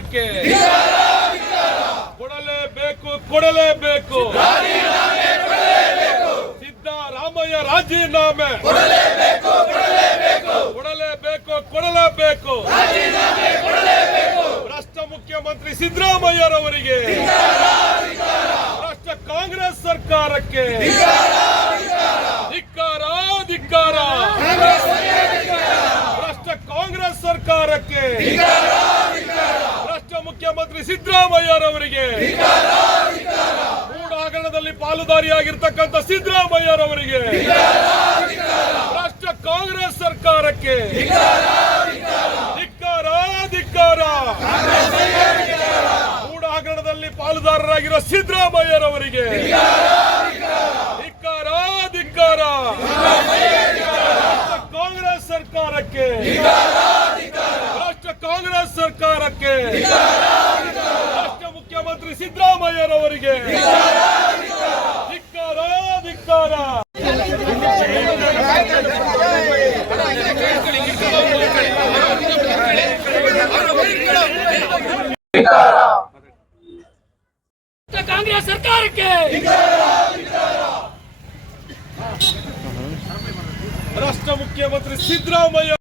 ಸರ್ಕಾರಕ್ಕೆ ಕೊಡಲೇಬೇಕು ಸಿದ್ದರಾಮಯ್ಯ ರಾಜೀನಾಮೆ ಕೊಡಲೇಬೇಕು ಭ್ರಷ್ಟ ಮುಖ್ಯಮಂತ್ರಿ ಸಿದ್ದರಾಮಯ್ಯರವರಿಗೆ ಭ್ರಷ್ಟ ಕಾಂಗ್ರೆಸ್ ಸರ್ಕಾರಕ್ಕೆ ಧಿಕ್ಕಾರ ಭ್ರಷ್ಟ ಕಾಂಗ್ರೆಸ್ ಸರ್ಕಾರಕ್ಕೆ ಭ್ರಷ್ಟ ಮುಖ್ಯಮಂತ್ರಿ ಸಿದ್ದರಾಮಯ್ಯರವರಿಗೆ ಮೂಡ ಹಗರಣದಲ್ಲಿ ಪಾಲುದಾರಿಯಾಗಿರ್ತಕ್ಕಂಥ ಸಿದ್ದರಾಮಯ್ಯರವರಿಗೆ ಭ್ರಷ್ಟ ಕಾಂಗ್ರೆಸ್ ಸರ್ಕಾರಕ್ಕೆ ಧಿಕ್ಕಾರ ಮೂಡ ಹಗರಣದಲ್ಲಿ ಪಾಲುದಾರರಾಗಿರುವ ಸಿದ್ದರಾಮಯ್ಯರವರಿಗೆ ಧಿಕ್ಕಾರ ಕಾಂಗ್ರೆಸ್ ಸರ್ಕಾರಕ್ಕೆ ರಾಷ್ಟ್ರ ಕಾಂಗ್ರೆಸ್ ಸರ್ಕಾರಕ್ಕೆ ರಾಷ್ಟ್ರ ಮುಖ್ಯಮಂತ್ರಿ ಸಿದ್ದರಾಮಯ್ಯರವರಿಗೆ ಧಿಕ್ಕಾರ ಕಾಂಗ್ರೆಸ್ ಸರ್ಕಾರಕ್ಕೆ ರಾಷ್ಟ್ರ ಮುಖ್ಯಮಂತ್ರಿ ಸಿದ್ದರಾಮಯ್ಯ